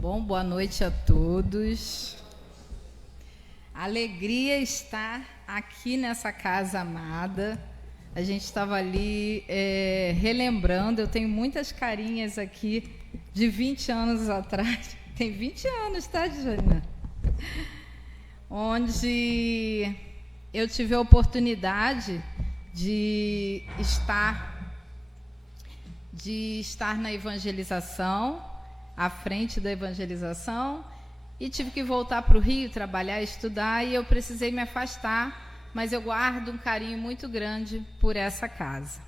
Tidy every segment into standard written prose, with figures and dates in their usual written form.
Bom, boa noite a todos. Alegria estar aqui nessa casa amada. A gente estava ali relembrando, eu tenho muitas carinhas aqui de 20 anos atrás. Tem 20 anos, tá, Jana? Onde eu tive a oportunidade de estar na evangelização, à frente da evangelização, e tive que voltar para o Rio, trabalhar, estudar, e eu precisei me afastar, mas eu guardo um carinho muito grande por essa casa.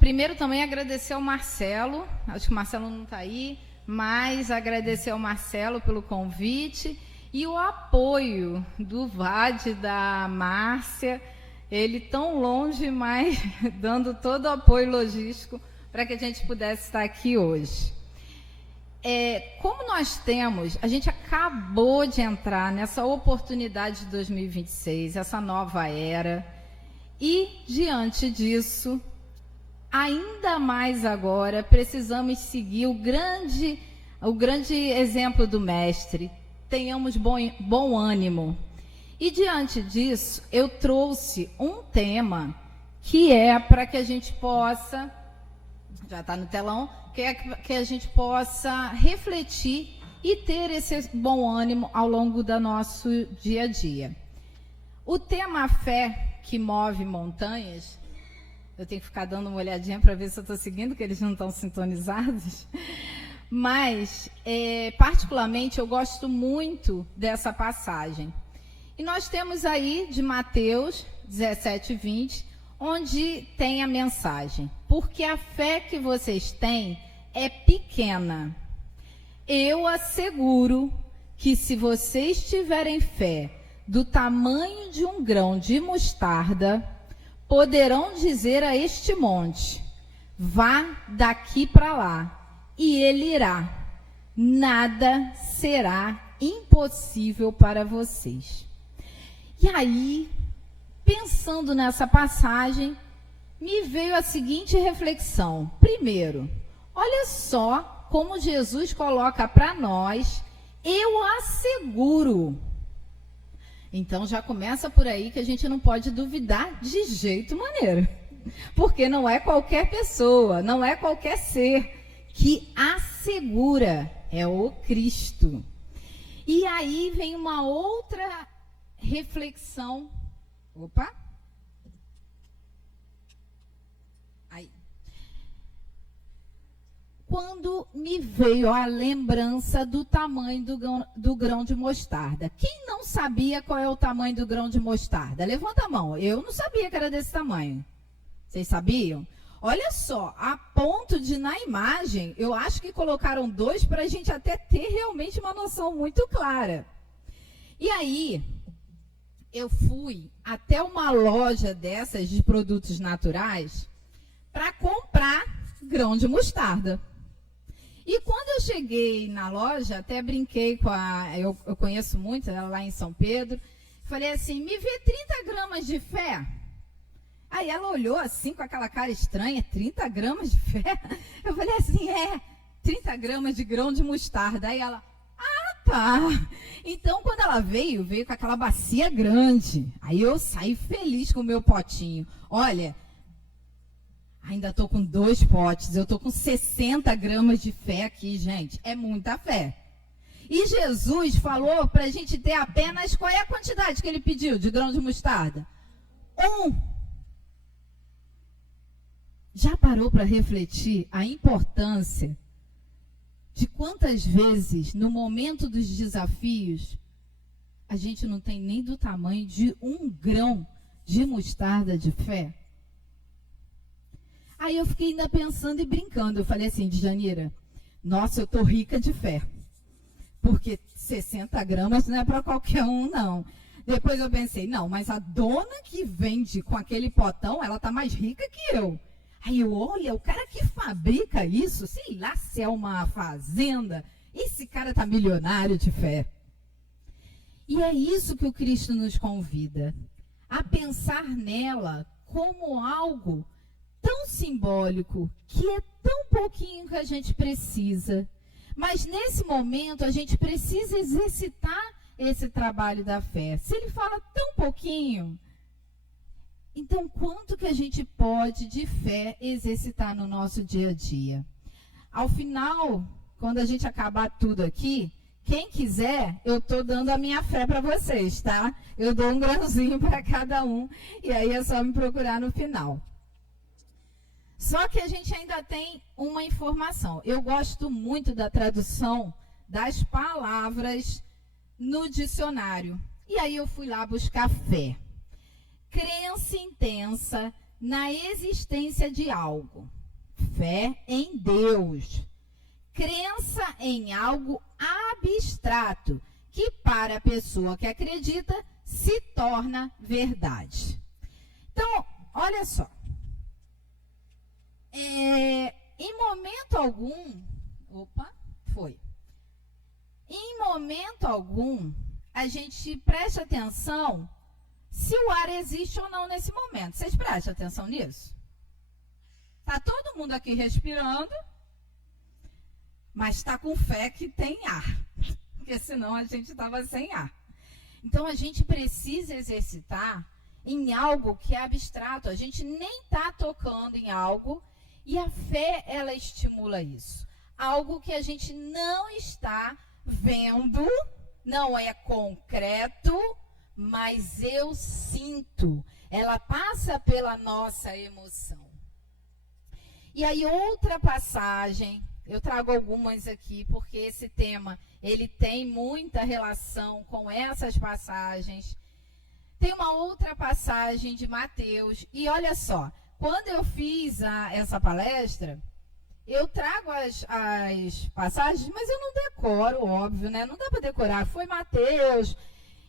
Primeiro também agradecer ao Marcelo, acho que o Marcelo não está aí, mas agradecer ao Marcelo pelo convite e o apoio do VAD, da Márcia, ele tão longe, mas dando todo o apoio logístico para que a gente pudesse estar aqui hoje. Como a gente acabou de entrar nessa oportunidade de 2026, essa nova era, e diante disso, ainda mais agora, precisamos seguir o grande exemplo do Mestre, tenhamos bom ânimo. E diante disso, eu trouxe um tema que é para que a gente possa, já está no telão, que a gente possa refletir e ter esse bom ânimo ao longo do nosso dia a dia. O tema fé que move montanhas, eu tenho que ficar dando uma olhadinha para ver se eu estou seguindo, que eles não estão sintonizados, mas, particularmente, eu gosto muito dessa passagem. E nós temos aí de Mateus 17, 20, onde tem a mensagem: porque a fé que vocês têm é pequena. Eu asseguro que se vocês tiverem fé do tamanho de um grão de mostarda, poderão dizer a este monte: vá daqui para lá, e ele irá. Nada será impossível para vocês. E aí, pensando nessa passagem, me veio a seguinte reflexão. Primeiro, olha só como Jesus coloca para nós: eu asseguro. Então já começa por aí que a gente não pode duvidar de jeito maneiro. Porque não é qualquer pessoa, não é qualquer ser que assegura, é o Cristo. E aí vem uma outra reflexão. Opa! Aí. Quando me veio a lembrança do tamanho do grão de mostarda. Quem não sabia qual é o tamanho do grão de mostarda? Levanta a mão. Eu não sabia que era desse tamanho. Vocês sabiam? Olha só, a ponto de, na imagem, eu acho que colocaram 2 para a gente até ter realmente uma noção muito clara. E aí, eu fui até uma loja dessas de produtos naturais para comprar grão de mostarda. E quando eu cheguei na loja, até brinquei com eu conheço muito, ela lá em São Pedro, falei assim: me vê 30 gramas de fé. Aí ela olhou assim com aquela cara estranha: 30 gramas de fé? Eu falei assim: 30 gramas de grão de mostarda. Aí ela: tá. Então, quando ela veio com aquela bacia grande. Aí eu saí feliz com o meu potinho. Olha, ainda estou com 2 potes. Eu estou com 60 gramas de fé aqui, gente. É muita fé. E Jesus falou para a gente ter apenas... Qual é a quantidade que ele pediu de grão de mostarda? 1. Já parou para refletir a importância de quantas vezes, no momento dos desafios, a gente não tem nem do tamanho de 1 grão de mostarda de fé? Aí eu fiquei ainda pensando e brincando. Eu falei assim: Djanira, nossa, eu tô rica de fé. Porque 60 gramas não é para qualquer um, não. Depois eu pensei: não, mas a dona que vende com aquele potão, ela tá mais rica que eu. Aí eu, olha, o cara que fabrica isso, sei lá se é uma fazenda, esse cara tá milionário de fé. E é isso que o Cristo nos convida, a pensar nela como algo tão simbólico, que é tão pouquinho que a gente precisa, Mas nesse momento a gente precisa exercitar esse trabalho da fé. Se ele fala tão pouquinho, então quanto que a gente pode de fé exercitar no nosso dia a dia? Ao final, quando a gente acabar tudo aqui, quem quiser, eu estou dando a minha fé para vocês, tá? Eu dou um grãozinho para cada um e aí é só me procurar no final. Só que a gente ainda tem uma informação. Eu gosto muito da tradução das palavras no dicionário. E aí eu fui lá buscar fé. Crença intensa na existência de algo. Fé em Deus. Crença em algo abstrato, que para a pessoa que acredita se torna verdade. Então, olha só. Em momento algum, em momento algum, a gente presta atenção se o ar existe ou não nesse momento. Vocês prestam atenção nisso? Está todo mundo aqui respirando, mas está com fé que tem ar, porque senão a gente estava sem ar. Então, a gente precisa exercitar em algo que é abstrato. A gente nem está tocando em algo. E a fé, ela estimula isso. Algo que a gente não está vendo, não é concreto, mas eu sinto. Ela passa pela nossa emoção. E aí, outra passagem, eu trago algumas aqui, porque esse tema, ele tem muita relação com essas passagens. Tem uma outra passagem de Mateus, e olha só. Quando eu fiz essa palestra, eu trago as passagens, mas eu não decoro, óbvio, né? Não dá para decorar. Foi Mateus.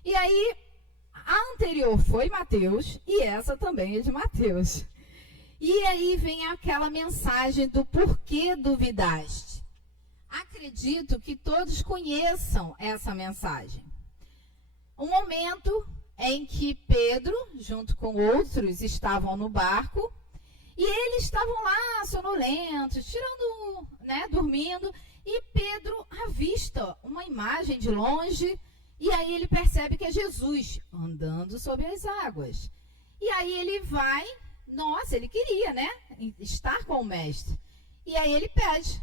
E aí, a anterior foi Mateus e essa também é de Mateus. E aí vem aquela mensagem do porquê duvidaste. Acredito que todos conheçam essa mensagem. Um momento em que Pedro, junto com outros, estavam no barco. E eles estavam lá, sonolentos, dormindo, e Pedro avista uma imagem de longe, e aí ele percebe que é Jesus andando sobre as águas. E aí ele vai, ele queria, estar com o mestre. E aí ele pede,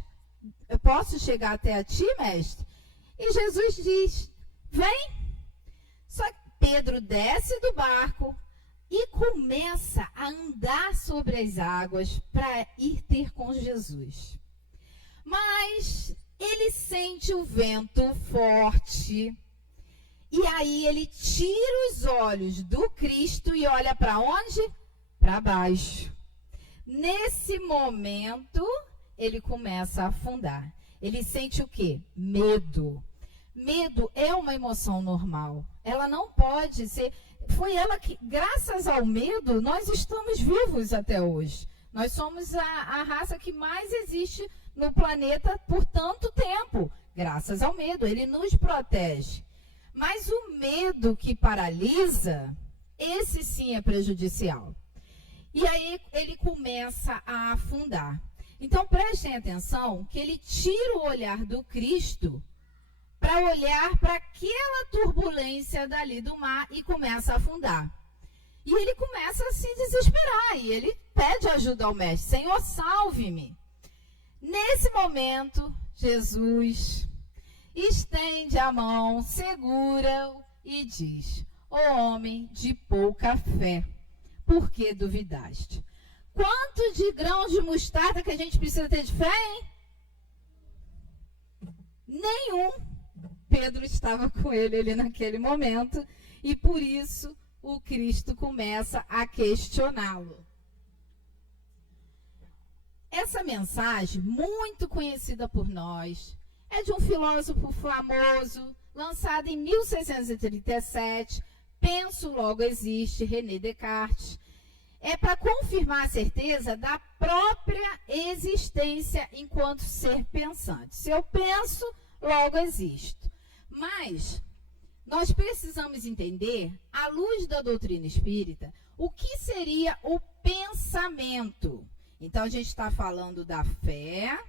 eu posso chegar até a ti, mestre? E Jesus diz, vem. Só que Pedro desce do barco, e começa a andar sobre as águas para ir ter com Jesus. Mas ele sente o vento forte. E aí ele tira os olhos do Cristo e olha para onde? Para baixo. Nesse momento, ele começa a afundar. Ele sente o quê? Medo. Medo é uma emoção normal. Ela não pode ser... Foi ela que, graças ao medo, nós estamos vivos até hoje. Nós somos a raça que mais existe no planeta por tanto tempo. Graças ao medo, ele nos protege. Mas o medo que paralisa, esse sim é prejudicial. E aí ele começa a afundar. Então prestem atenção que ele tira o olhar do Cristo para olhar para aquela turbulência dali do mar e começa a afundar. E ele começa a se desesperar e ele pede ajuda ao mestre. Senhor, salve-me. Nesse momento, Jesus estende a mão, segura-o e diz, ó homem de pouca fé, por que duvidaste? Quanto de grãos de mostarda que a gente precisa ter de fé, hein? Nenhum. Pedro estava com ele ali naquele momento e por isso o Cristo começa a questioná-lo. Essa mensagem, muito conhecida por nós, é de um filósofo famoso, lançado em 1637, Penso, Logo Existe, René Descartes. É para confirmar a certeza da própria existência enquanto ser pensante. Se eu penso, logo existo. Mas nós precisamos entender, à luz da doutrina espírita, o que seria o pensamento. Então, a gente está falando da fé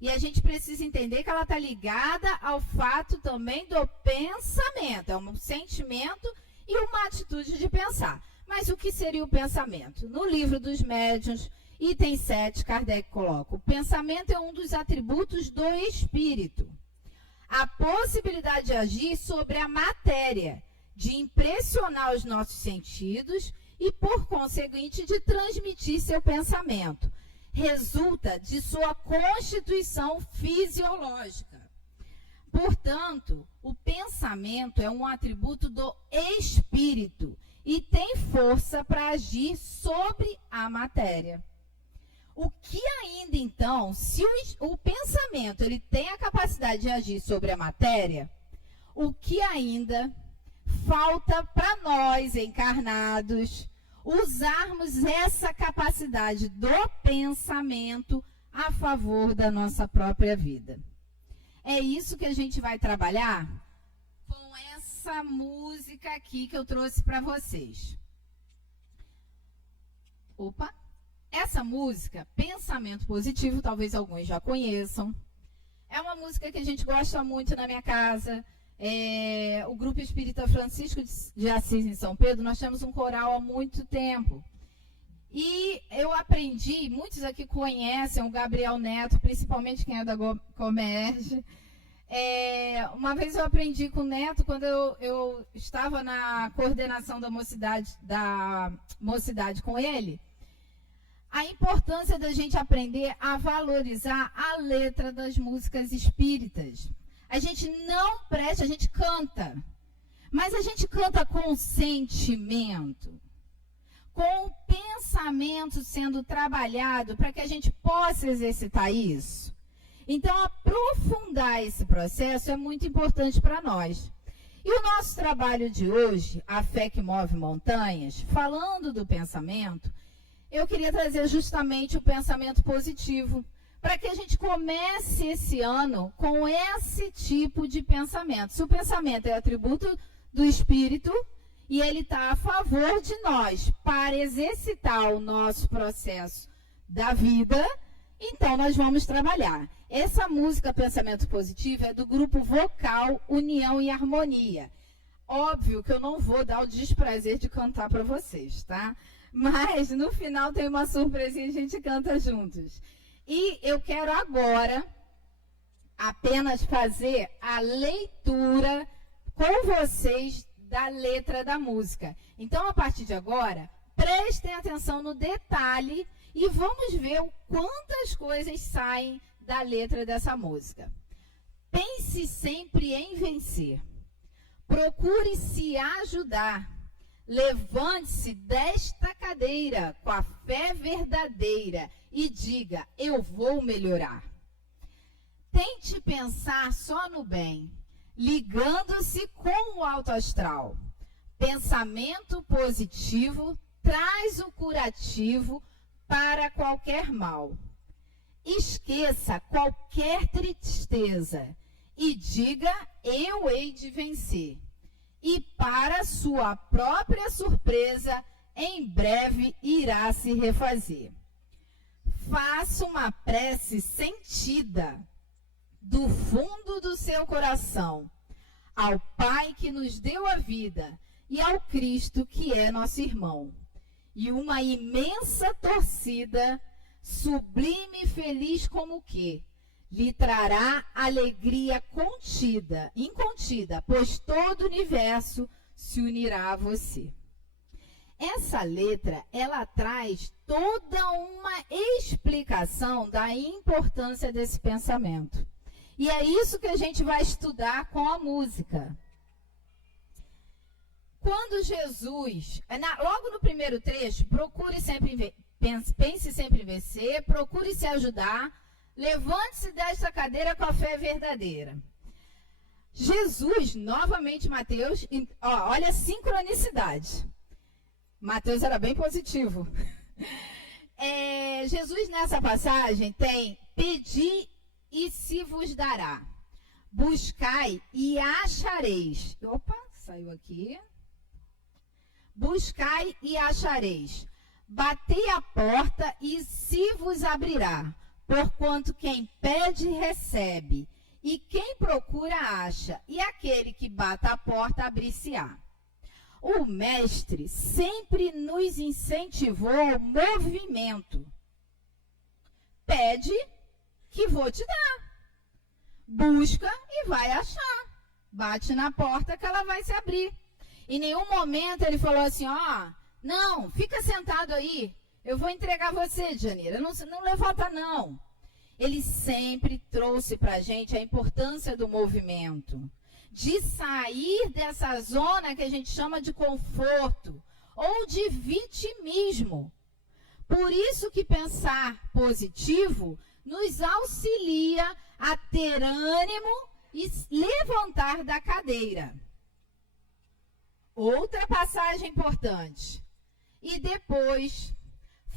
E a gente precisa entender que ela está ligada ao fato também do pensamento. É um sentimento e uma atitude de pensar. Mas o que seria o pensamento? No livro dos médiuns, item 7, Kardec coloca: o pensamento é um dos atributos do espírito. A possibilidade de agir sobre a matéria, de impressionar os nossos sentidos e, por conseguinte, de transmitir seu pensamento. Resulta de sua constituição fisiológica. Portanto, o pensamento é um atributo do espírito e tem força para agir sobre a matéria. O que ainda, então, se o pensamento ele tem a capacidade de agir sobre a matéria, o que ainda falta para nós encarnados usarmos essa capacidade do pensamento a favor da nossa própria vida? É isso que a gente vai trabalhar com essa música aqui que eu trouxe para vocês. Opa! Essa música, Pensamento Positivo, talvez alguns já conheçam. É uma música que a gente gosta muito na minha casa. O Grupo Espírita Francisco de Assis, em São Pedro, nós temos um coral há muito tempo. E eu aprendi, muitos aqui conhecem o Gabriel Neto, principalmente quem é da Comerge. Uma vez eu aprendi com o Neto, quando eu estava na coordenação da mocidade com ele, a importância da gente aprender a valorizar a letra das músicas espíritas. A gente não presta, a gente canta, mas a gente canta com sentimento, com o pensamento sendo trabalhado para que a gente possa exercitar isso. Então, aprofundar esse processo é muito importante para nós. E o nosso trabalho de hoje, A Fé que Move Montanhas, falando do pensamento, eu queria trazer justamente o pensamento positivo, para que a gente comece esse ano com esse tipo de pensamento. Se o pensamento é atributo do espírito e ele está a favor de nós para exercitar o nosso processo da vida, então nós vamos trabalhar. Essa música Pensamento Positivo é do grupo vocal União e Harmonia. Óbvio que eu não vou dar o desprazer de cantar para vocês, tá? Mas no final tem uma surpresinha e a gente canta juntos. E eu quero agora apenas fazer a leitura com vocês da letra da música. Então, a partir de agora, prestem atenção no detalhe e vamos ver quantas coisas saem da letra dessa música. Pense sempre em vencer. Procure se ajudar. Levante-se desta cadeira com a fé verdadeira e diga: eu vou melhorar. Tente pensar só no bem, ligando-se com o alto astral. Pensamento positivo traz o curativo para qualquer mal. Esqueça qualquer tristeza e diga: eu hei de vencer. E para sua própria surpresa, em breve irá se refazer. Faça uma prece sentida do fundo do seu coração ao Pai que nos deu a vida e ao Cristo que é nosso irmão. E uma imensa torcida, sublime e feliz como o quê? Lhe trará alegria incontida, pois todo o universo se unirá a você. Essa letra, ela traz toda uma explicação da importância desse pensamento. E é isso que a gente vai estudar com a música. Quando Jesus, logo no primeiro trecho, pense sempre em vencer, procure se ajudar, levante-se desta cadeira com a fé verdadeira. Jesus, novamente Mateus, olha a sincronicidade. Mateus era bem positivo. Jesus nessa passagem tem: pedi e se vos dará. Buscai e achareis. Opa, saiu aqui. Buscai e achareis. Batei a porta e se vos abrirá. Porquanto quem pede, recebe, e quem procura, acha, e aquele que bate à porta, abrir-se-á. O mestre sempre nos incentivou ao movimento. Pede que vou te dar. Busca e vai achar. Bate na porta que ela vai se abrir. Em nenhum momento ele falou assim, não, fica sentado aí. Eu vou entregar você, Janeira. Não levanta, não. Ele sempre trouxe para a gente a importância do movimento. De sair dessa zona que a gente chama de conforto ou de vitimismo. Por isso que pensar positivo nos auxilia a ter ânimo e levantar da cadeira. Outra passagem importante. E depois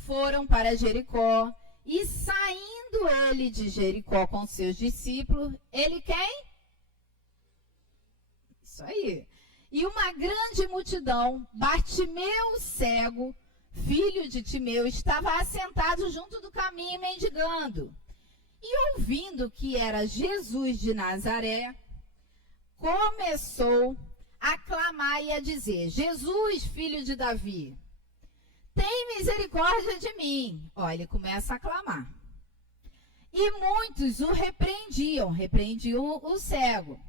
foram para Jericó, e saindo ele de Jericó com seus discípulos, ele quem? Isso aí. E uma grande multidão, Bartimeu cego, filho de Timeu, estava assentado junto do caminho mendigando. E ouvindo que era Jesus de Nazaré, começou a clamar e a dizer, Jesus, filho de Davi, tem misericórdia de mim. Ele começa a clamar. E muitos o repreendiam o cego,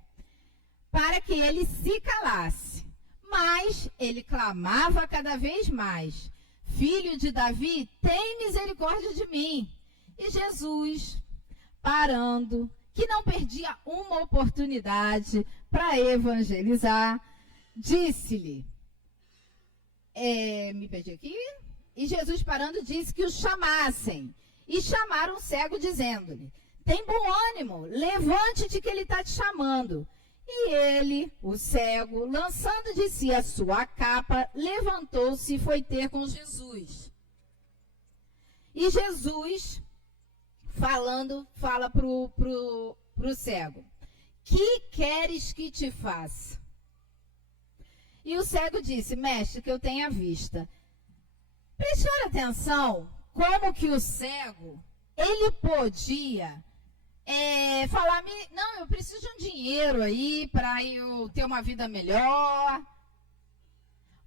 para que ele se calasse. Mas ele clamava cada vez mais, filho de Davi, tem misericórdia de mim. E Jesus, parando, que não perdia uma oportunidade para evangelizar, disse-lhe, me perdi aqui? E Jesus parando disse que o chamassem. E chamaram o cego dizendo-lhe, tem bom ânimo, levante-te que ele está te chamando. E ele, o cego, lançando de si a sua capa, levantou-se e foi ter com Jesus. E Jesus, fala pro cego, que queres que te faça? E o cego disse, mestre, que eu tenha vista. Prestaram atenção como que o cego, ele podia falar, não, eu preciso de um dinheiro aí para eu ter uma vida melhor.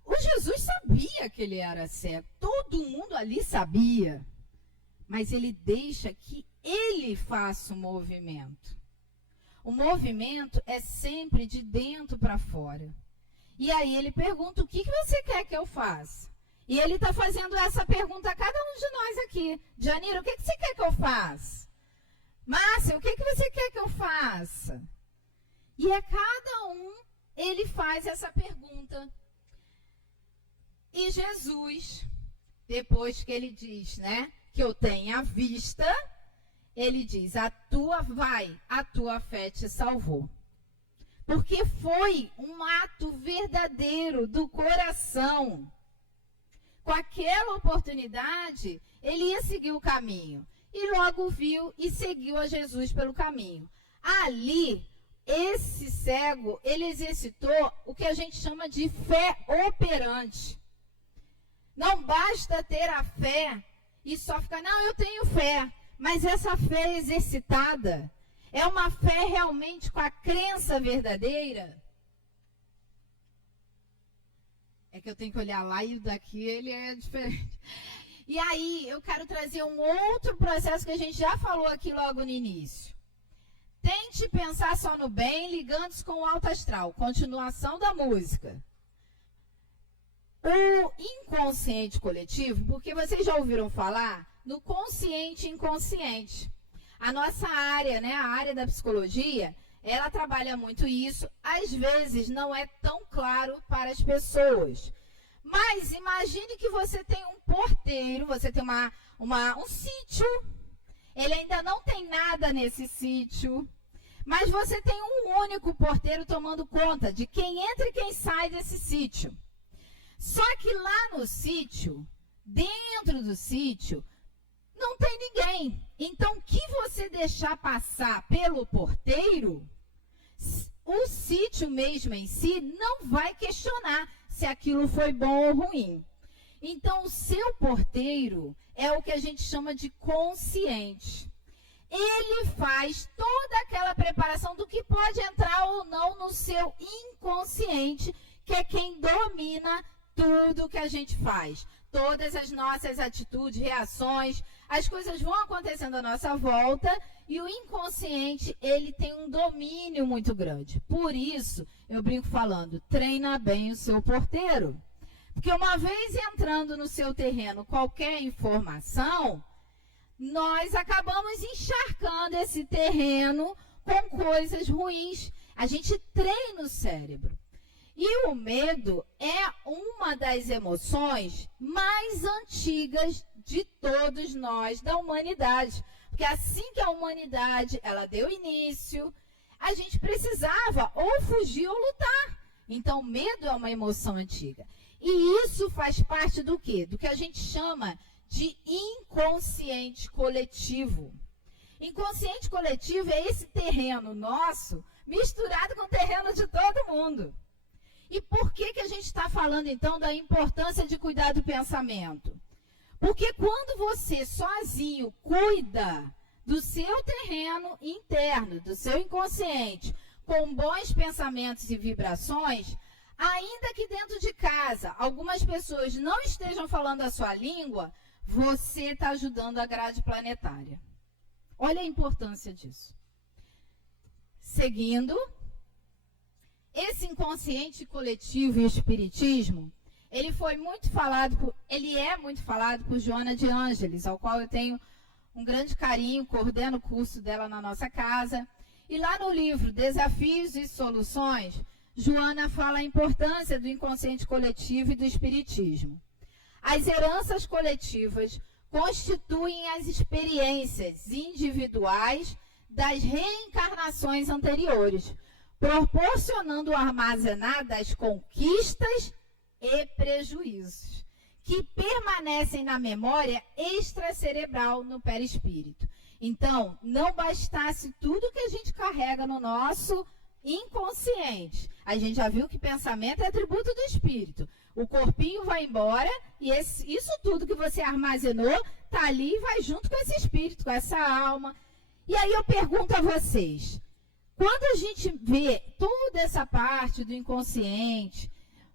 O Jesus sabia que ele era cego, todo mundo ali sabia, mas ele deixa que ele faça o movimento. O movimento é sempre de dentro para fora. E aí ele pergunta, o que você quer que eu faça? E ele está fazendo essa pergunta a cada um de nós aqui. Janira, o que você quer que eu faça? Márcia, o que você quer que eu faça? E a cada um, ele faz essa pergunta. E Jesus, depois que ele diz, que eu tenha vista, ele diz, a tua fé te salvou. Porque foi um ato verdadeiro do coração. Com aquela oportunidade, ele ia seguir o caminho. E logo viu e seguiu a Jesus pelo caminho. Ali, esse cego, ele exercitou o que a gente chama de fé operante. Não basta ter a fé e só ficar, não, eu tenho fé. Mas essa fé exercitada é uma fé realmente com a crença verdadeira. É que eu tenho que olhar lá e daqui ele é diferente. E aí, eu quero trazer um outro processo que a gente já falou aqui logo no início. Tente pensar só no bem, ligando-se com o alto astral. Continuação da música. O inconsciente coletivo, porque vocês já ouviram falar no consciente e inconsciente. A nossa área, a área da psicologia, ela trabalha muito isso. Às vezes não é tão claro para as pessoas. Mas imagine que você tem um porteiro, você tem um sítio. Ele ainda não tem nada nesse sítio. Mas você tem um único porteiro tomando conta de quem entra e quem sai desse sítio. Só que lá no sítio, dentro do sítio, não tem ninguém. Então, o que você deixar passar pelo porteiro, o sítio mesmo em si não vai questionar se aquilo foi bom ou ruim. Então, o seu porteiro é o que a gente chama de consciente. ele faz toda aquela preparação do que pode entrar ou não no seu inconsciente, que é quem domina tudo que a gente faz. Todas as nossas atitudes, reações, as coisas vão acontecendo à nossa volta e o inconsciente, ele tem um domínio muito grande. Por isso, eu brinco falando, treina bem o seu porteiro. Porque uma vez entrando no seu terreno qualquer informação, nós acabamos encharcando esse terreno com coisas ruins. A gente treina o cérebro. E o medo é uma das emoções mais antigas de todos nós, da humanidade. Porque assim que a humanidade ela deu início, a gente precisava ou fugir ou lutar. Então, medo é uma emoção antiga. E isso faz parte do quê? Do que a gente chama de inconsciente coletivo. Inconsciente coletivo é esse terreno nosso misturado com o terreno de todo mundo. E por que a gente está falando, então, da importância de cuidar do pensamento? Porque quando você sozinho cuida do seu terreno interno, do seu inconsciente, com bons pensamentos e vibrações, ainda que dentro de casa algumas pessoas não estejam falando a sua língua, você está ajudando a grade planetária. Olha a importância disso. Seguindo, esse inconsciente coletivo e o espiritismo, ele é muito falado por Joana de Ângeles, ao qual eu tenho um grande carinho, coordeno o curso dela na nossa casa. E lá no livro Desafios e Soluções, Joana fala a importância do inconsciente coletivo e do espiritismo. As heranças coletivas constituem as experiências individuais das reencarnações anteriores, proporcionando o armazenar das conquistas e prejuízos, que permanecem na memória extracerebral no perispírito. Então, não bastasse tudo que a gente carrega no nosso inconsciente. A gente já viu que pensamento é atributo do espírito. O corpinho vai embora e isso tudo que você armazenou está ali e vai junto com esse espírito, com essa alma. E aí eu pergunto a vocês, quando a gente vê toda essa parte do inconsciente,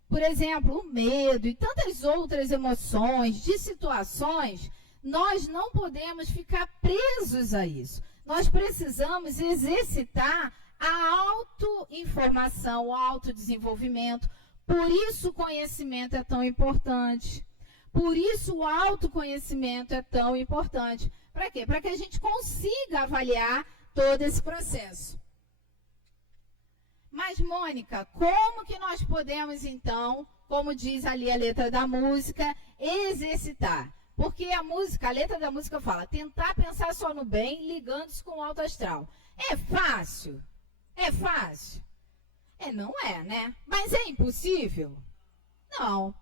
por exemplo, o medo e tantas outras emoções, de situações, nós não podemos ficar presos a isso. Nós precisamos exercitar a autoinformação, o autodesenvolvimento. Por isso o conhecimento é tão importante. Por isso o autoconhecimento é tão importante. Para quê? Para que a gente consiga avaliar todo esse processo. Mas, Mônica, como que nós podemos, então, como diz ali a letra da música, exercitar? Porque a letra da música fala, tentar pensar só no bem, ligando-se com o alto astral. É fácil? É fácil? Não é, né? Mas é impossível? Não.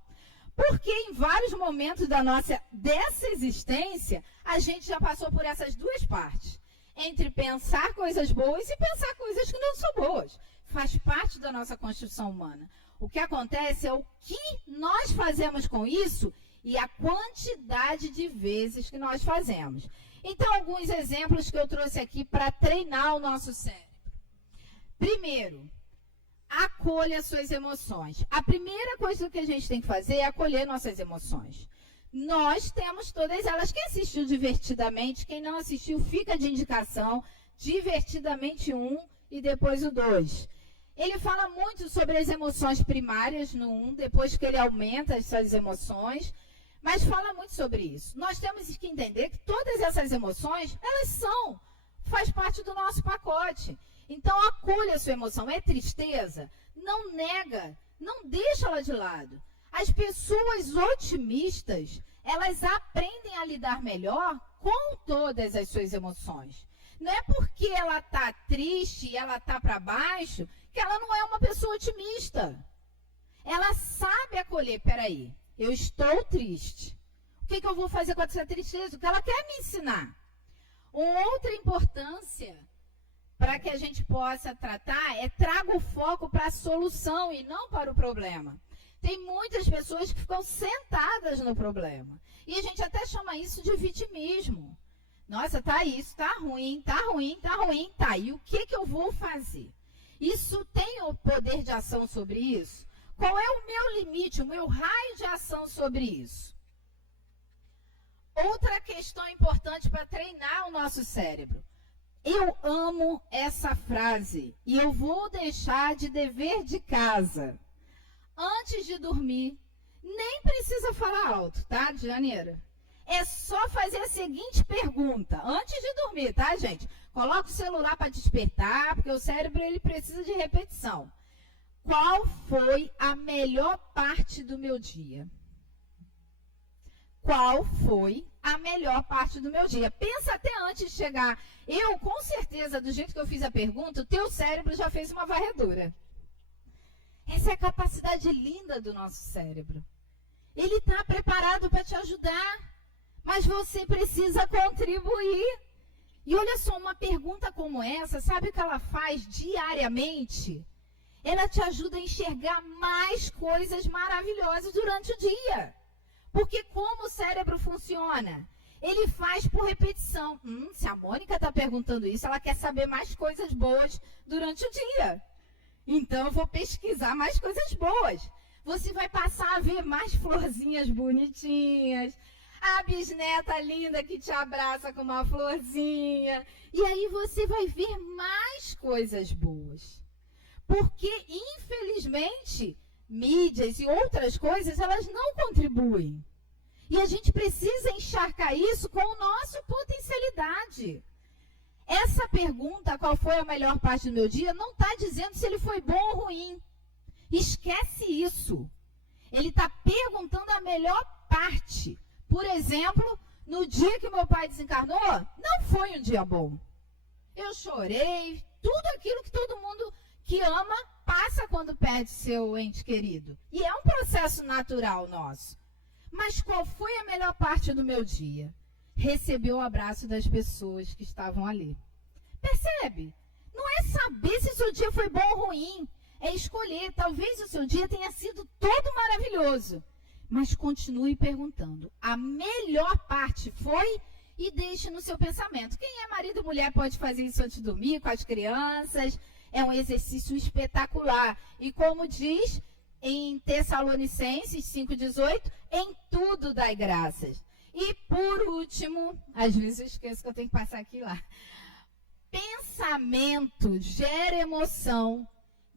Porque em vários momentos dessa existência, a gente já passou por essas duas partes. Entre pensar coisas boas e pensar coisas que não são boas. Faz parte da nossa construção humana. O que acontece é o que nós fazemos com isso e a quantidade de vezes que nós fazemos. Então, alguns exemplos que eu trouxe aqui para treinar o nosso cérebro. Primeiro, acolha suas emoções. A primeira coisa que a gente tem que fazer é acolher nossas emoções. Nós temos todas elas. Quem assistiu Divertidamente, quem não assistiu, fica de indicação. Divertidamente 1 e depois o 2. Ele fala muito sobre as emoções primárias no 1, depois que ele aumenta essas emoções, mas fala muito sobre isso. Nós temos que entender que todas essas emoções, faz parte do nosso pacote. Então, acolha a sua emoção. É tristeza? Não nega, não deixa ela de lado. As pessoas otimistas, elas aprendem a lidar melhor com todas as suas emoções. Não é porque ela está triste e ela está para baixo que ela não é uma pessoa otimista. Ela sabe acolher, peraí, eu estou triste. O que eu vou fazer com essa tristeza? O que ela quer me ensinar? Uma outra importância para que a gente possa tratar é traga o foco para a solução e não para o problema. Tem muitas pessoas que ficam sentadas no problema. E a gente até chama isso de vitimismo. Nossa, tá isso, tá ruim, tá ruim, tá ruim, tá. E o que eu vou fazer? Isso tem o poder de ação sobre isso? Qual é o meu limite, o meu raio de ação sobre isso? Outra questão importante para treinar o nosso cérebro. Eu amo essa frase e eu vou deixar de dever de casa. Antes de dormir, nem precisa falar alto, tá, de janeiro? É só fazer a seguinte pergunta, antes de dormir, tá, gente? Coloca o celular para despertar, porque o cérebro ele precisa de repetição. Qual foi a melhor parte do meu dia? Qual foi a melhor parte do meu dia? Pensa até antes de chegar. Eu, com certeza, do jeito que eu fiz a pergunta, o teu cérebro já fez uma varredura. Essa é a capacidade linda do nosso cérebro. Ele está preparado para te ajudar, mas você precisa contribuir. E olha só, uma pergunta como essa, sabe o que ela faz diariamente? Ela te ajuda a enxergar mais coisas maravilhosas durante o dia. Porque como o cérebro funciona? Ele faz por repetição. Se a Mônica está perguntando isso, ela quer saber mais coisas boas durante o dia. Então, eu vou pesquisar mais coisas boas. Você vai passar a ver mais florzinhas bonitinhas, a bisneta linda que te abraça com uma florzinha. E aí você vai ver mais coisas boas. Porque, infelizmente, mídias e outras coisas, elas não contribuem. E a gente precisa encharcar isso com a nossa potencialidade. Essa pergunta, qual foi a melhor parte do meu dia, não está dizendo se ele foi bom ou ruim. Esquece isso. Ele está perguntando a melhor parte. Por exemplo, no dia que meu pai desencarnou, não foi um dia bom. Eu chorei, tudo aquilo que todo mundo que ama passa quando perde seu ente querido. E é um processo natural nosso. Mas qual foi a melhor parte do meu dia? Receber o abraço das pessoas que estavam ali. Percebe? Não é saber se o seu dia foi bom ou ruim. É escolher. Talvez o seu dia tenha sido todo maravilhoso. Mas continue perguntando. A melhor parte foi? E deixe no seu pensamento. Quem é marido e mulher pode fazer isso antes de dormir com as crianças. É um exercício espetacular. E como diz em Tessalonicenses 5,18, em tudo dai graças. E por último, às vezes eu esqueço que eu tenho que passar aqui lá. Pensamento gera emoção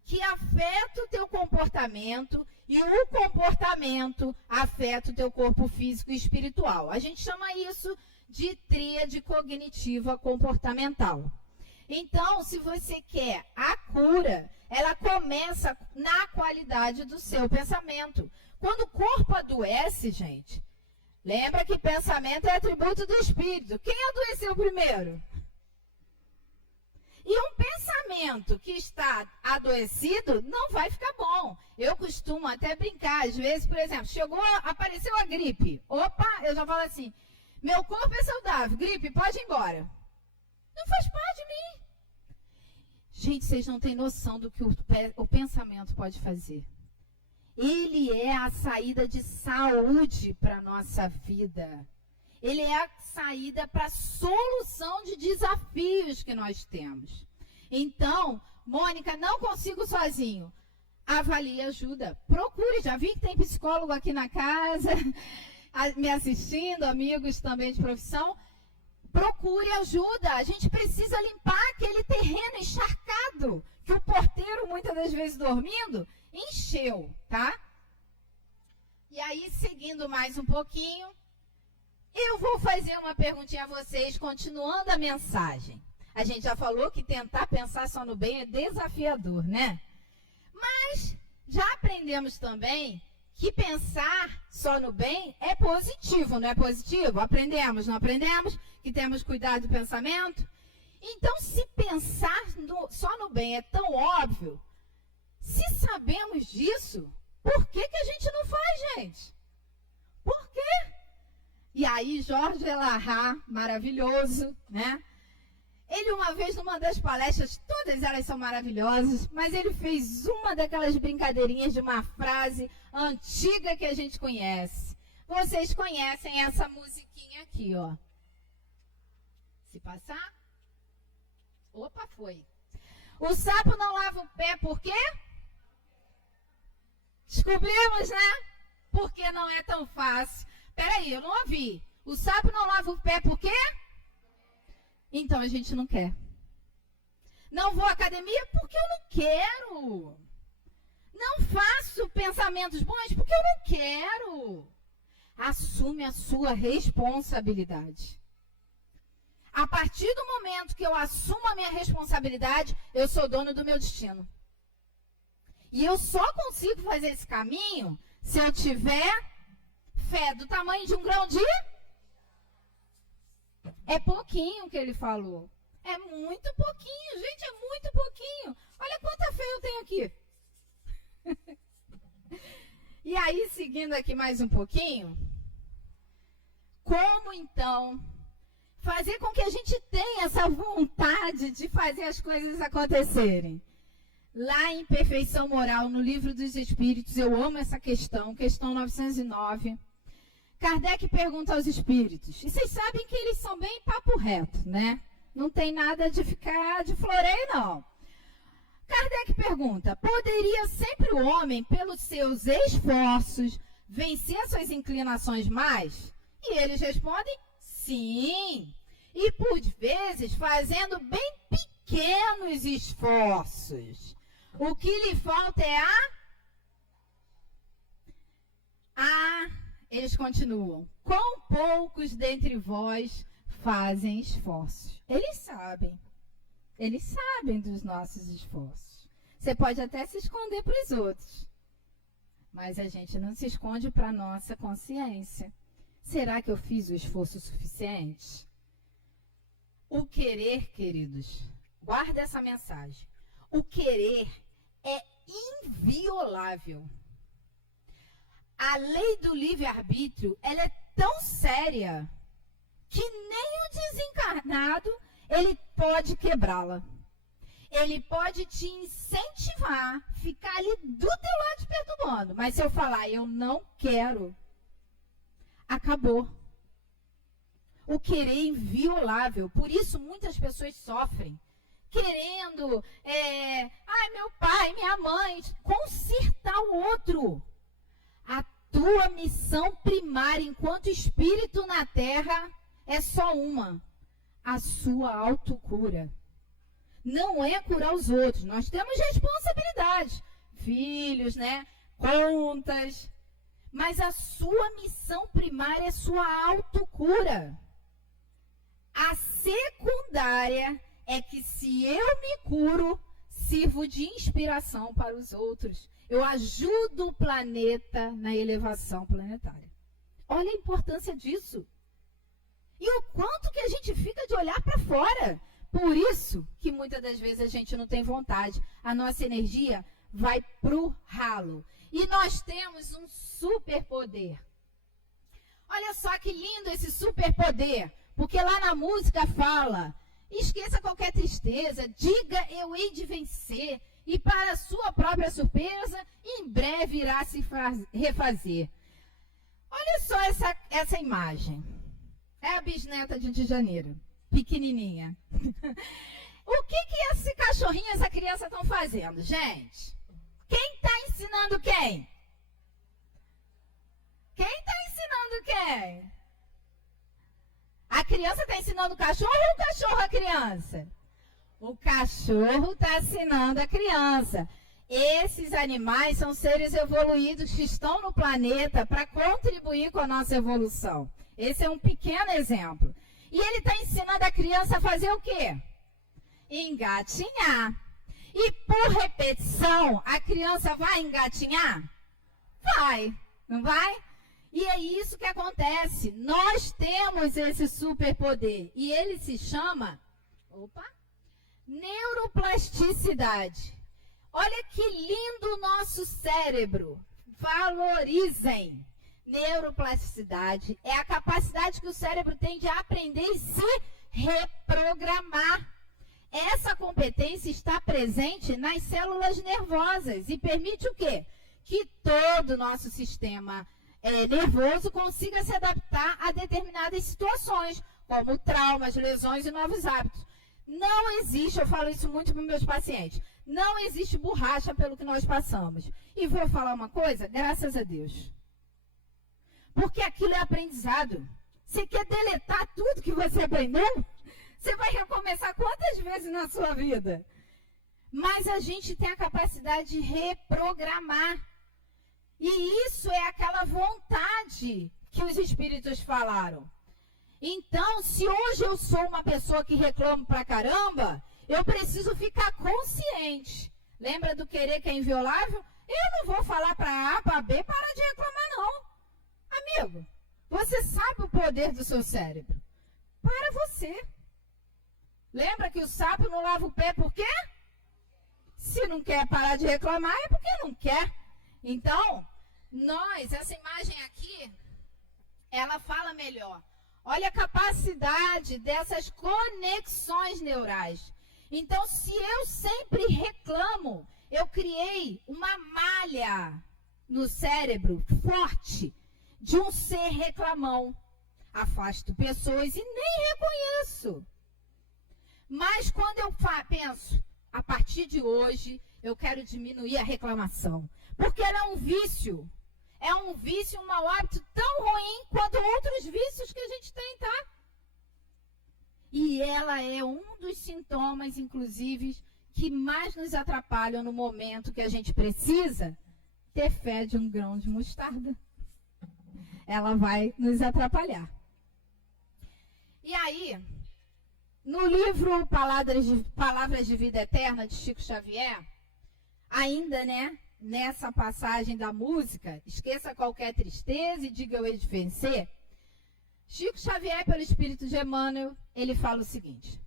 que afeta o teu comportamento e o comportamento afeta o teu corpo físico e espiritual. A gente chama isso de tríade cognitiva comportamental. Então, se você quer a cura, ela começa na qualidade do seu pensamento. Quando o corpo adoece, gente, lembra que pensamento é atributo do espírito. Quem adoeceu primeiro? E um pensamento que está adoecido não vai ficar bom. Eu costumo até brincar, às vezes, por exemplo, apareceu a gripe. Opa, eu já falo assim, meu corpo é saudável, gripe, pode ir embora. Não faz parte de mim. Gente, vocês não têm noção do que o pensamento pode fazer. Ele é a saída de saúde para a nossa vida. Ele é a saída para a solução de desafios que nós temos. Então, Mônica, não consigo sozinho. Avalie ajuda. Procure, já vi que tem psicólogo aqui na casa, me assistindo, amigos também de profissão. Procure ajuda. A gente precisa limpar aquele terreno encharcado que o porteiro, muitas das vezes dormindo, encheu, tá? E aí, seguindo mais um pouquinho, eu vou fazer uma perguntinha a vocês, continuando a mensagem. A gente já falou que tentar pensar só no bem é desafiador, né? Mas já aprendemos também que pensar só no bem é positivo, não é positivo? Aprendemos, não aprendemos? Que temos cuidado do pensamento? Então, se pensar só no bem é tão óbvio, se sabemos disso, por que a gente não faz, gente? Por quê? E aí, Jorge Elahá, maravilhoso, né? Ele uma vez, numa das palestras, todas elas são maravilhosas, mas ele fez uma daquelas brincadeirinhas de uma frase antiga que a gente conhece. Vocês conhecem essa musiquinha aqui, ó. Se passar? Opa, foi. O sapo não lava o pé por quê? Descobrimos, né? Porque não é tão fácil. Peraí, eu não ouvi. O sapo não lava o pé por quê? Então a gente não quer. Não vou à academia porque eu não quero. Não faço pensamentos bons porque eu não quero. Assume a sua responsabilidade. A partir do momento que eu assumo a minha responsabilidade, eu sou dono do meu destino. E eu só consigo fazer esse caminho se eu tiver fé do tamanho de um grão de... É pouquinho que ele falou. É muito pouquinho, gente, é muito pouquinho. Olha quanta fé eu tenho aqui. E aí, seguindo aqui mais um pouquinho, como então fazer com que a gente tenha essa vontade de fazer as coisas acontecerem? Lá em Perfeição Moral, no Livro dos Espíritos, eu amo essa questão 909, Kardec pergunta aos espíritos, e vocês sabem que eles são bem papo reto, né? Não tem nada de ficar de floreio, não. Kardec pergunta, poderia sempre o homem, pelos seus esforços, vencer suas inclinações mais? E eles respondem, sim. E por vezes fazendo bem pequenos esforços. O que lhe falta é eles continuam. Quão poucos dentre vós fazem esforços? Eles sabem dos nossos esforços. Você pode até se esconder para os outros, mas a gente não se esconde para a nossa consciência. Será que eu fiz o esforço suficiente? O querer, queridos, guarda essa mensagem. O querer é inviolável. A lei do livre-arbítrio, ela é tão séria que nem o desencarnado, ele pode quebrá-la. Ele pode te incentivar, ficar ali do teu lado te perturbando. Mas se eu falar, eu não quero, acabou. O querer é inviolável. Por isso muitas pessoas sofrem. Querendo, meu pai, minha mãe, consertar o outro. A tua missão primária enquanto espírito na Terra é só uma. A sua autocura. Não é curar os outros. Nós temos responsabilidade. Filhos, né? Contas. Mas a sua missão primária é sua autocura. A secundária é que se eu me curo, sirvo de inspiração para os outros. Eu ajudo o planeta na elevação planetária. Olha a importância disso. E o quanto que a gente fica de olhar para fora. Por isso que muitas das vezes a gente não tem vontade. A nossa energia vai para o ralo. E nós temos um superpoder. Olha só que lindo esse superpoder. Porque lá na música fala, esqueça qualquer tristeza, diga eu hei de vencer. E para sua própria surpresa, em breve irá se refazer. Olha só essa imagem. É a bisneta de Janeiro, pequenininha. O que esse cachorrinho e essa criança estão fazendo, gente? Quem está ensinando quem? Quem está ensinando quem? A criança está ensinando o cachorro ou o cachorro a criança? O cachorro está ensinando a criança. Esses animais são seres evoluídos que estão no planeta para contribuir com a nossa evolução. Esse é um pequeno exemplo. E ele está ensinando a criança a fazer o quê? Engatinhar. E por repetição, a criança vai engatinhar? Vai, não vai? E é isso que acontece. Nós temos esse superpoder. E ele se chama neuroplasticidade. Olha que lindo o nosso cérebro. Valorizem. Neuroplasticidade é a capacidade que o cérebro tem de aprender e se reprogramar. Essa competência está presente nas células nervosas e permite o quê? Que todo o nosso sistema nervoso consiga se adaptar a determinadas situações, como traumas, lesões e novos hábitos. Não existe, eu falo isso muito para os meus pacientes, não existe borracha pelo que nós passamos. E vou falar uma coisa, graças a Deus. Porque aquilo é aprendizado. Você quer deletar tudo que você aprendeu? Você vai recomeçar quantas vezes na sua vida? Mas a gente tem a capacidade de reprogramar. E isso é aquela vontade que os espíritos falaram. Então, se hoje eu sou uma pessoa que reclamo pra caramba, eu preciso ficar consciente. Lembra do querer que é inviolável? Eu não vou falar para A, para B, para de reclamar, não. Amigo, você sabe o poder do seu cérebro. Para você. Lembra que o sapo não lava o pé por quê? Se não quer parar de reclamar, é porque não quer. Então, essa imagem aqui, ela fala melhor. Olha a capacidade dessas conexões neurais. Então, se eu sempre reclamo, eu criei uma malha no cérebro forte de um ser reclamão. Afasto pessoas e nem reconheço. Mas quando eu penso, a partir de hoje, eu quero diminuir a reclamação. Porque ela é um vício. É um vício, um mau hábito tão ruim quanto outros vícios que a gente tem, tá? E ela é um dos sintomas, inclusive, que mais nos atrapalham no momento que a gente precisa ter fé de um grão de mostarda. Ela vai nos atrapalhar. E aí, no livro Palavras de Vida Eterna, de Chico Xavier, ainda, né? Nessa passagem da música, esqueça qualquer tristeza e diga eu hei de vencer. Chico Xavier, pelo Espírito de Emmanuel, ele fala o seguinte: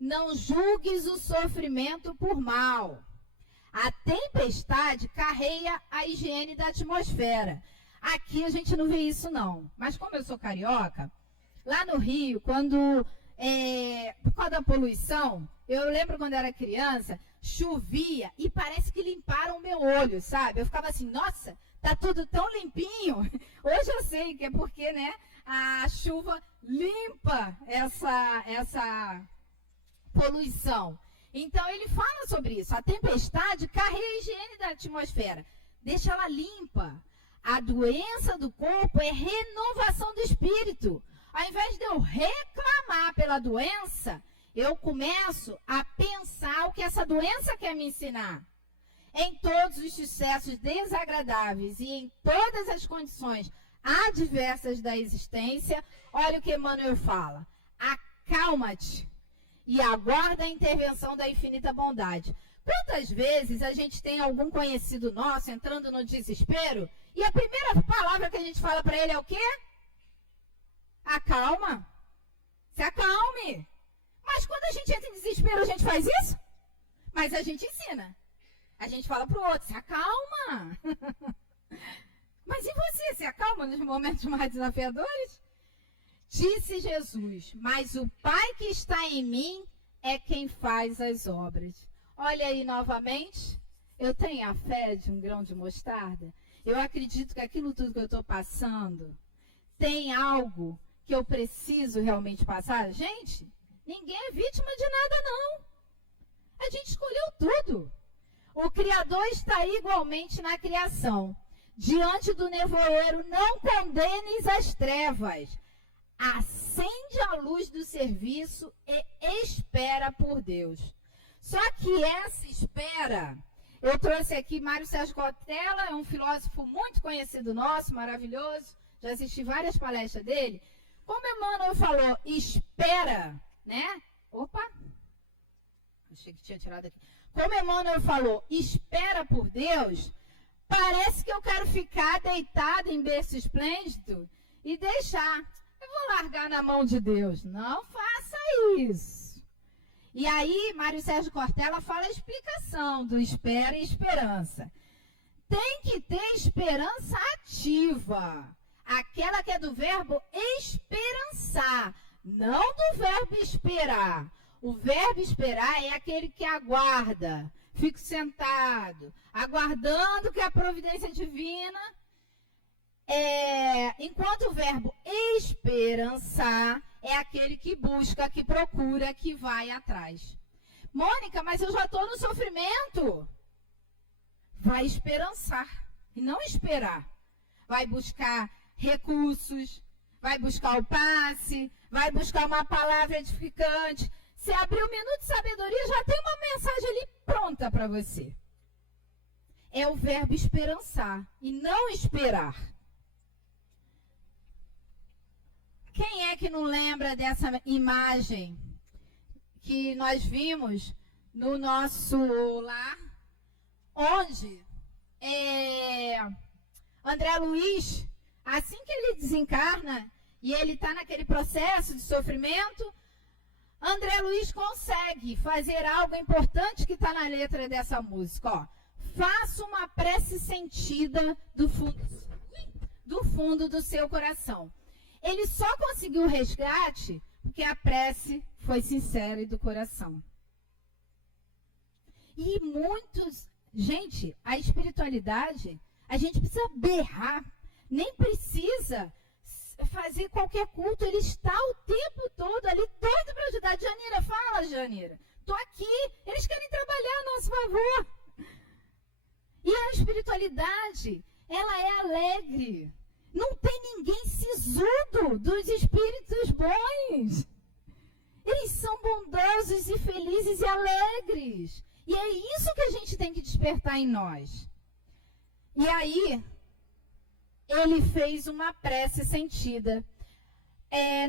não julgues o sofrimento por mal. A tempestade carreia a higiene da atmosfera. Aqui a gente não vê isso não. Mas como eu sou carioca, lá no Rio, por causa da poluição, eu lembro quando era criança, chovia e parece que limparam o meu olho, sabe? Eu ficava assim, nossa, tá tudo tão limpinho. Hoje eu sei que é porque, né, a chuva limpa essa poluição. Então ele fala sobre isso. A tempestade carrega a higiene da atmosfera, deixa ela limpa. A doença do corpo é renovação do espírito. Ao invés de eu reclamar pela doença, eu começo a pensar o que essa doença quer me ensinar. Em todos os sucessos desagradáveis e em todas as condições adversas da existência, olha o que Emmanuel fala: acalma-te e aguarda a intervenção da infinita bondade. Quantas vezes a gente tem algum conhecido nosso entrando no desespero e a primeira palavra que a gente fala para ele é o quê? Acalma. Se acalme. Mas quando a gente entra em desespero, a gente faz isso? Mas a gente ensina. A gente fala para o outro, se acalma. Mas e você, se acalma nos momentos mais desafiadores? Disse Jesus, mas o Pai que está em mim é quem faz as obras. Olha aí novamente, eu tenho a fé de um grão de mostarda. Eu acredito que aquilo tudo que eu estou passando tem algo que eu preciso realmente passar. Gente, ninguém é vítima de nada, não. A gente escolheu tudo. O Criador está igualmente na criação. Diante do nevoeiro, não condenes as trevas. Acende a luz do serviço e espera por Deus. Só que essa espera, eu trouxe aqui Mário Sérgio Cortella, é um filósofo muito conhecido nosso, maravilhoso. Já assisti várias palestras dele. Como Emmanuel falou, espera, né? Opa! Achei que tinha tirado aqui. Como Emmanuel falou, espera por Deus, parece que eu quero ficar deitada em berço esplêndido e deixar. Eu vou largar na mão de Deus. Não faça isso. E aí, Mário Sérgio Cortella fala a explicação do espera e esperança. Tem que ter esperança ativa. Aquela que é do verbo esperançar, não do verbo esperar. O verbo esperar é aquele que aguarda. Fico sentado, aguardando que a providência divina... Enquanto o verbo esperançar é aquele que busca, que procura, que vai atrás. Mônica, mas eu já estou no sofrimento. Vai esperançar e não esperar. Vai buscar recursos, vai buscar o passe, vai buscar uma palavra edificante. Você abriu o Minuto de Sabedoria, já tem uma mensagem ali pronta para você. É o verbo esperançar e não esperar. Quem é que não lembra dessa imagem que nós vimos no nosso lar, onde André Luiz, assim que ele desencarna e ele está naquele processo de sofrimento, André Luiz consegue fazer algo importante que está na letra dessa música. Ó, faça uma prece sentida do fundo do seu coração. Ele só conseguiu o resgate porque a prece foi sincera e do coração. E muitos... Gente, a espiritualidade, a gente precisa berrar, nem precisa fazer qualquer culto, ele está o tempo todo ali, todo para ajudar. Janira, fala, Janira. Estou aqui, eles querem trabalhar a nosso favor. E a espiritualidade, ela é alegre. Não tem ninguém sisudo dos espíritos bons. Eles são bondosos e felizes e alegres. E é isso que a gente tem que despertar em nós. E aí, ele fez uma prece sentida.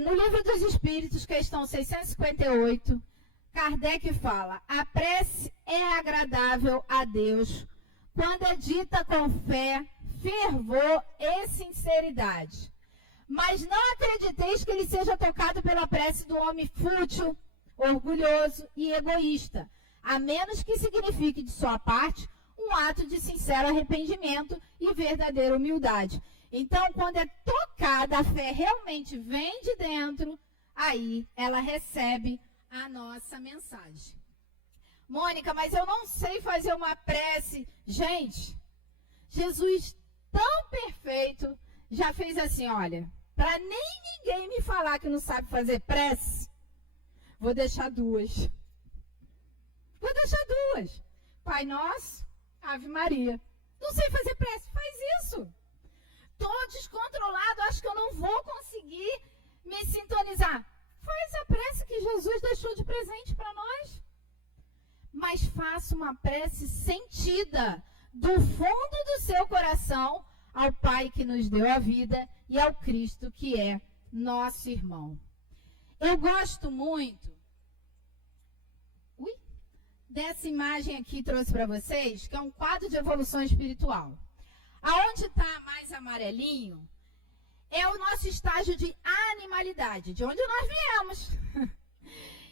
No Livro dos Espíritos, questão 658, Kardec fala: a prece é agradável a Deus quando é dita com fé, fervor e sinceridade. Mas não acrediteis que ele seja tocado pela prece do homem fútil, orgulhoso e egoísta, a menos que signifique de sua parte um ato de sincero arrependimento e verdadeira humildade. Então, quando é tocada, a fé realmente vem de dentro, aí ela recebe a nossa mensagem. Mônica, mas eu não sei fazer uma prece. Gente, Jesus tão perfeito já fez assim, olha, para nem ninguém me falar que não sabe fazer prece, vou deixar duas. Vou deixar duas. Pai Nosso, Ave Maria. Não sei fazer prece, faz isso. Estou descontrolado, acho que eu não vou conseguir me sintonizar. Faz a prece que Jesus deixou de presente para nós. Mas faça uma prece sentida do fundo do seu coração ao Pai que nos deu a vida e ao Cristo que é nosso irmão. Eu gosto muito dessa imagem aqui, trouxe para vocês, que é um quadro de evolução espiritual. Aonde está mais amarelinho é o nosso estágio de animalidade, de onde nós viemos.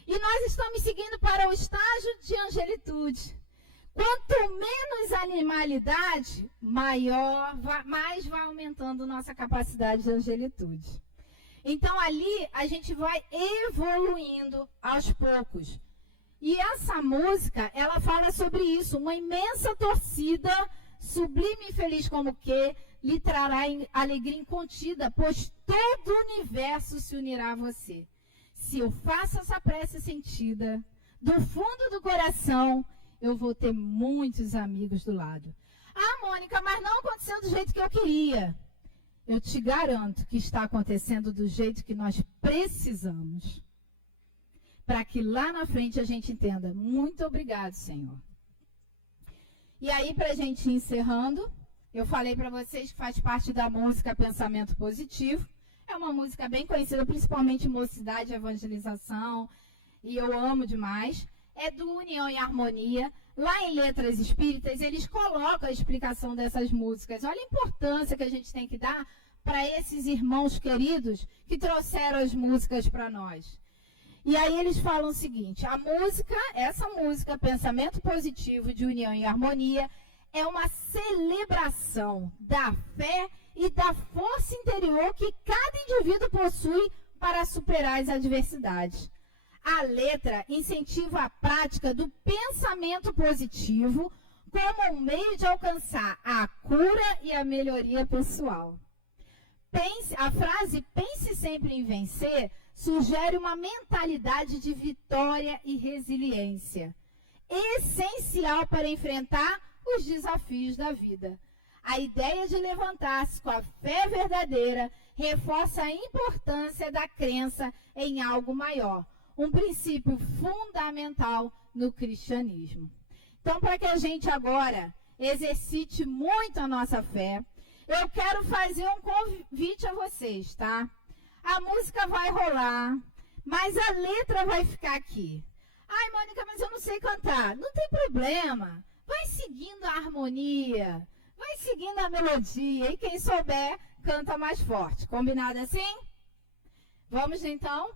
E nós estamos seguindo para o estágio de angelitude. Quanto menos animalidade, mais vai aumentando nossa capacidade de angelitude. Então, ali, a gente vai evoluindo aos poucos. E essa música, ela fala sobre isso. Uma imensa torcida, sublime e feliz como que, lhe trará alegria incontida, pois todo o universo se unirá a você. Se eu faço essa prece sentida, do fundo do coração, eu vou ter muitos amigos do lado. Ah, Mônica, mas não aconteceu do jeito que eu queria. Eu te garanto que está acontecendo do jeito que nós precisamos. Para que lá na frente a gente entenda. Muito obrigado, Senhor. E aí, para a gente ir encerrando, eu falei para vocês que faz parte da música Pensamento Positivo. É uma música bem conhecida, principalmente em mocidade e evangelização. E eu amo demais. É do União e Harmonia. Lá em Letras Espíritas, eles colocam a explicação dessas músicas. Olha a importância que a gente tem que dar para esses irmãos queridos que trouxeram as músicas para nós. E aí eles falam o seguinte: a música, essa música, Pensamento Positivo de União e Harmonia, é uma celebração da fé e da força interior que cada indivíduo possui para superar as adversidades. A letra incentiva a prática do pensamento positivo como um meio de alcançar a cura e a melhoria pessoal. A frase "pense sempre em vencer" sugere uma mentalidade de vitória e resiliência, essencial para enfrentar os desafios da vida. A ideia de levantar-se com a fé verdadeira reforça a importância da crença em algo maior, um princípio fundamental no cristianismo. Então, para que a gente agora exercite muito a nossa fé, eu quero fazer um convite a vocês, tá? A música vai rolar, mas a letra vai ficar aqui. Ai, Mônica, mas eu não sei cantar. Não tem problema. Vai seguindo a harmonia, vai seguindo a melodia, e quem souber, canta mais forte. Combinado assim? Vamos então?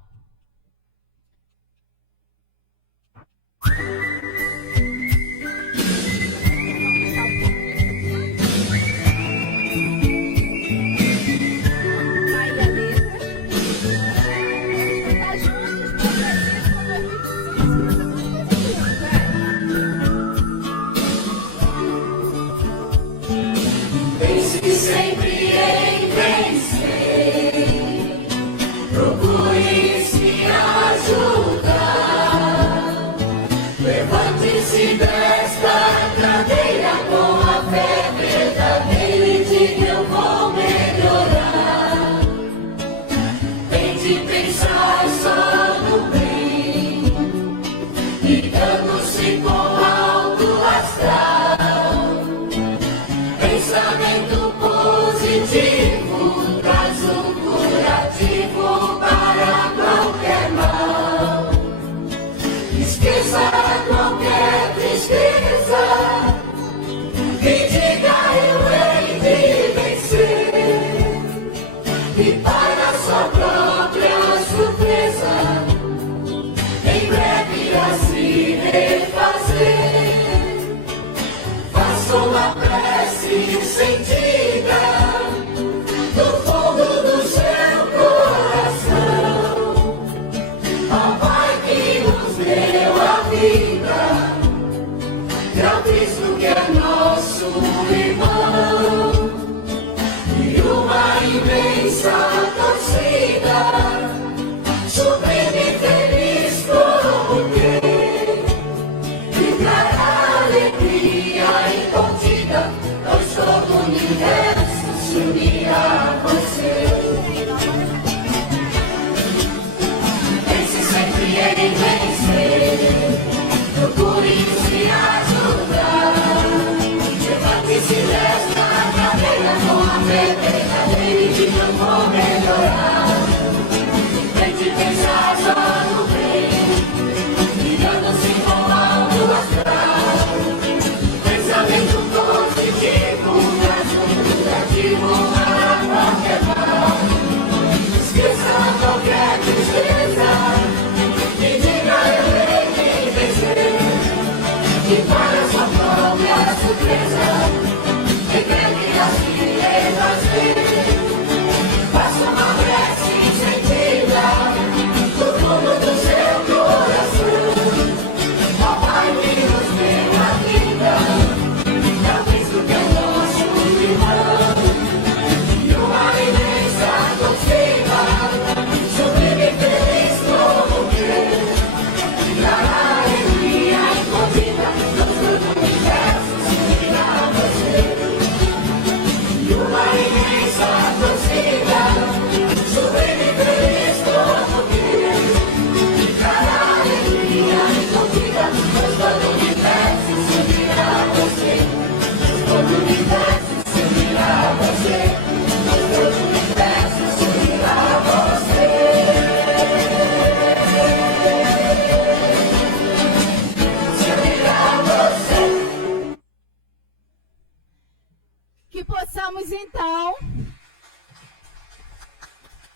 Então,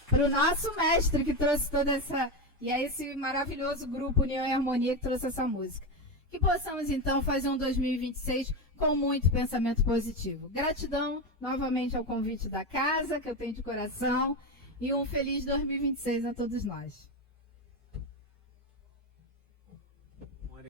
para o nosso mestre que trouxe toda essa, e é esse maravilhoso grupo União e Harmonia que trouxe essa música. Que possamos então fazer um 2026 com muito pensamento positivo. Gratidão novamente ao convite da casa, que eu tenho de coração, e um feliz 2026 a todos nós.